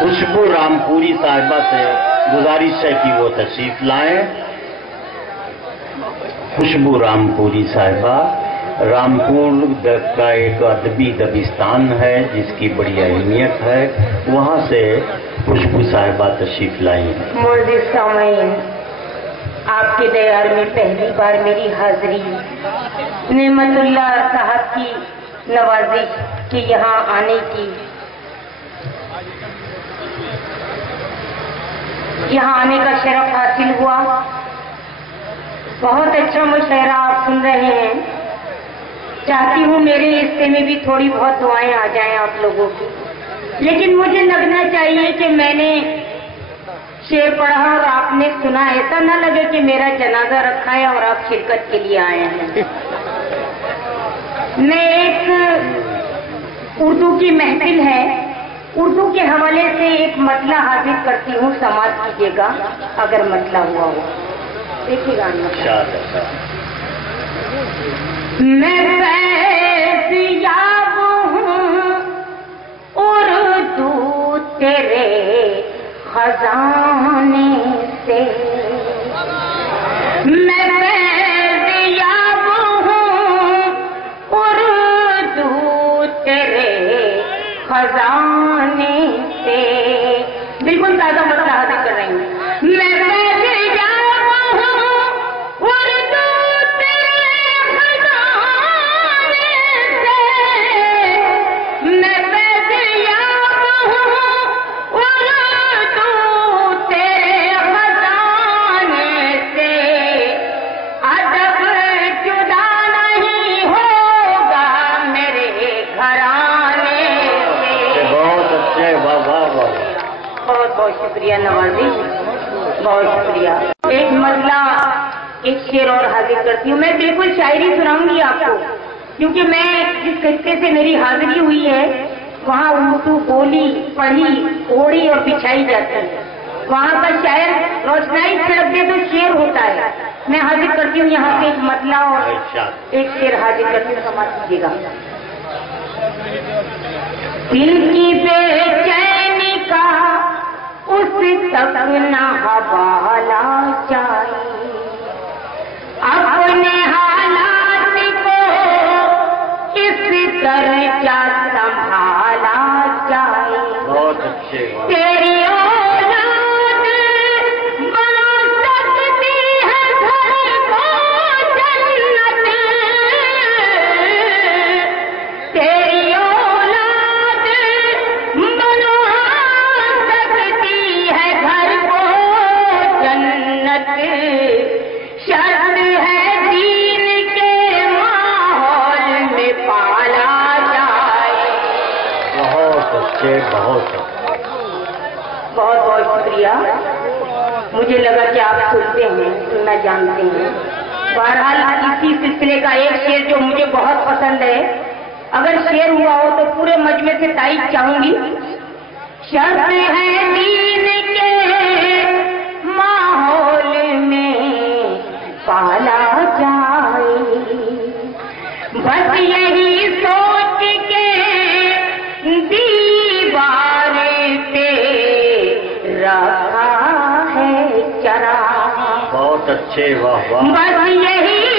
खुशबू रामपुरी साहिबा से गुजारिश है कि वो तशरीफ लाएं। खुशबू रामपुरी साहिबा, रामपुर का एक अदबी दबिस्तान है जिसकी बड़ी अहमियत है, वहाँ से खुशबू साहिबा तशरीफ लाई हैं। मोअज़्ज़िज़ सामीन, आपके दरबार में पहली बार मेरी हाजिरी नेमतुल्लाह साहब की नवाजिश के यहाँ आने की, यहाँ आने का शरफ हासिल हुआ। बहुत अच्छा मुशायरा आप सुन रहे हैं। चाहती हूँ मेरे हिस्से में भी थोड़ी बहुत दुआएं आ जाएं आप लोगों की, लेकिन मुझे लगना चाहिए कि मैंने शेर पढ़ा और आपने सुना, ऐसा ना लगे कि मेरा जनाजा रखा है और आप शिरकत के लिए आए हैं। मैं एक उर्दू की महफिल है, उर्दू के हवाले से एक मतला हाजिर करती हूँ, समाज कीजिएगा अगर मतला हुआ हो। देखिएगा, मैं फैज़याब हूँ उर्दू तेरे खजाने से, मैं फैज़याब हूँ उर्दू तेरे खजाने से। बिल्कुल ताज़ा मसला हाजिर कर रही हूँ। मैं शुक्रिया नवाजी, बहुत शुक्रिया। एक मसला, एक शेर और हाजिर करती हूँ। मैं बिल्कुल शायरी सुनाऊंगी आपको, क्योंकि मैं जिस खिस्से से मेरी हाजिरी हुई है वहाँ उर्दू बोली, पढ़ी, ओढ़ी और बिछाई जाती है। वहाँ का शायर रोशनाई छिड़क दे तो शेर होता है। मैं हाजिर करती हूँ यहाँ से एक मसला और एक शेर हाजिर करती हूँ, समाप्त कीजिएगा। दिल की बेचैनी का उस तक न हवाला जाए, अपने हालात को इस दर्जा संभाला जाए। बहुत अच्छे। तेरी औलाद बना सकती है घर को जन्नत, तेरी औलाद बना सकती है घर को जन्नत। शर्त है दीन के माहौल में पाला जाए। बहुत अच्छे, बहुत बहुत बहुत शुक्रिया। मुझे लगा कि आप सुनते हैं, सुनना जानते हैं। बहरहाल इसी सिलसिले का एक शेर जो मुझे बहुत पसंद है, अगर शेर हुआ हो तो पूरे मजमे से तारीफ चाहूंगी। शर्त है दीन के माहौल में पाला जाए, बस यही सोच के दीवार पे रखा है चरा। बहुत अच्छे, वाह वाह। बस यही